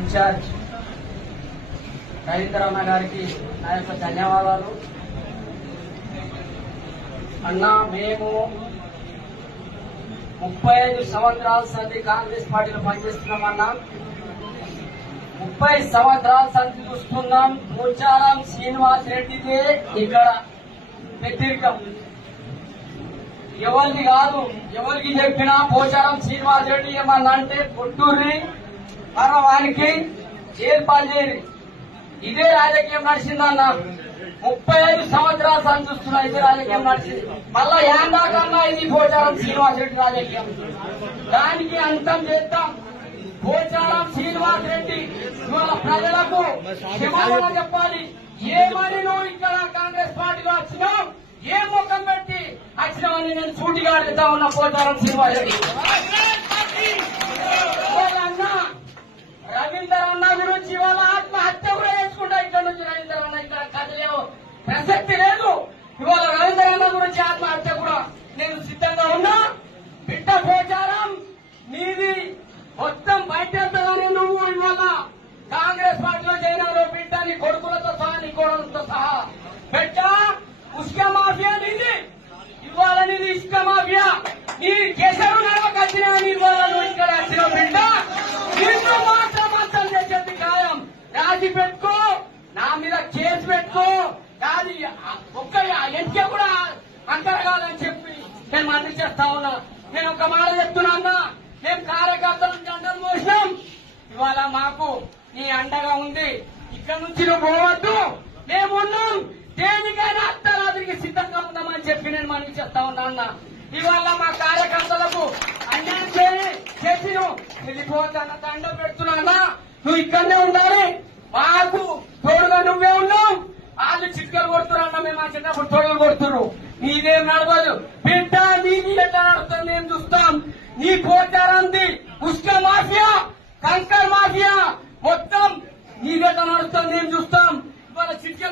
Incharge రవీంద్రన్న గారికి నా యొక్క ధన్యవాదాలు. అన్నా, మేము 35 సంవత్సరాల సంది కాంగ్రెస్ పార్టీలో పనిచేస్తున్నామన్నా. 30 సంవత్సరాల సంది చూస్తున్నాం. పోచారం శ్రీనివాస్ రెడ్డిదే ఇక్కడ వ్యతిరేకం. ఎవరికి కాదు, ఎవరికి చెప్పినా పోచారం శ్రీనివాస్ రెడ్డి ఏమన్నా అంటే కొట్టూర్రి వానికి ఏర్పాటు చేయరు. ఇదే రాజకీయం నడిచిందన్న. 35 సంవత్సరాలు సంచూస్తున్నా ఇదే రాజకీయం నడిచింది. మళ్ళా ఏందాకన్నా ఇది పోచారం శ్రీనివాస్ రెడ్డి రాజకీయం. దానికి అంతం చేద్దాం. పోచారం శ్రీనివాస్ రెడ్డి ఇవాళ ప్రజలకు క్షమాపణ చెప్పాలి. ఏమని నువ్వు ఇక్కడ కాంగ్రెస్ పార్టీలో వచ్చినావు, ఏ ముఖం పెట్టి వచ్చినావని నేను సూటిగా అడుగుతా ఉన్నా. పోచారం శ్రీనివాస్ రెడ్డి అన్నా, రవీందర్ అన్న గురించి ఇవాళ ఆత్మహత్య కూడా చేసుకుంటా. ఇక్కడ నుంచి రవీందర్ అన్న ఇక్కడ కదలేవు ప్రసక్తి లేదు. ఇవాళ రవీందర్ అన్న గురించి ఆత్మహత్య కూడా నేను సిద్ధంగా ఉన్నా. బిడ్డ పోచారం నీది మొత్తం బయటెళ్తానని నువ్వు ఇవాళ కాంగ్రెస్ పార్టీలో చేరినావు. బిడ్డ నీ కొడుకులతో సహా నీ కోడలతో సహా బిడ్డ ఉస్క మాఫియా నీది. ఇవాళ నీది ఇసుక మాఫియా. నీ కేసరు నడవకొచ్చినా ఇవాళ నువ్వు ఇక్కడ వచ్చిన బిడ్డ నిన్ను మాత్రం అంతం చేసేది ఖాయం. రాజీ పెట్టుకో, నా మీద కేసు పెట్టుకో. కాదు ఒక్క ఎంకే కూడా అంతరగాలని చెప్పి నేను మంది చేస్తా ఉన్నా. నేను ఒక మాట చెప్తున్నా అన్నా, మేము కార్యకర్తలను జెండలు మోసినాం. ఇవాళ మాకు నీ అండగా ఉంది. ఇక్కడ నుంచి నువ్వు పోవద్దు, మేమున్నాం. దేనికైనా అర్ధరాత్రికి సిద్ధంగా ఉందామని చెప్పి నేను మనకి చేస్తా ఉన్నా అన్న. ఇవాళ మా కార్యకర్తలకు అన్యాయం చేసి నువ్వు వెళ్ళిపోవద్దన్న దండ పెడుతున్నా. నువ్వు ఇక్కడనే ఉండాలి, మాకు తోడుగా నువ్వే ఉన్నావు. వాళ్ళు చిట్కలు కొడుతున్నా, మేము ఆ చిన్నప్పుడు తోడులు కొడుతున్నారు. నీదేం నడవదు బిడ్డ, నీది ఎట్లా నడుస్తుంది మేము చూస్తాం. నీ పోచారంది ఉస్క మాఫియా, కంకర్ మాఫియా మొత్తం నీదెట్లా నడుస్తుంది మేము చూస్తాం. ఇవాళ చిట్కలు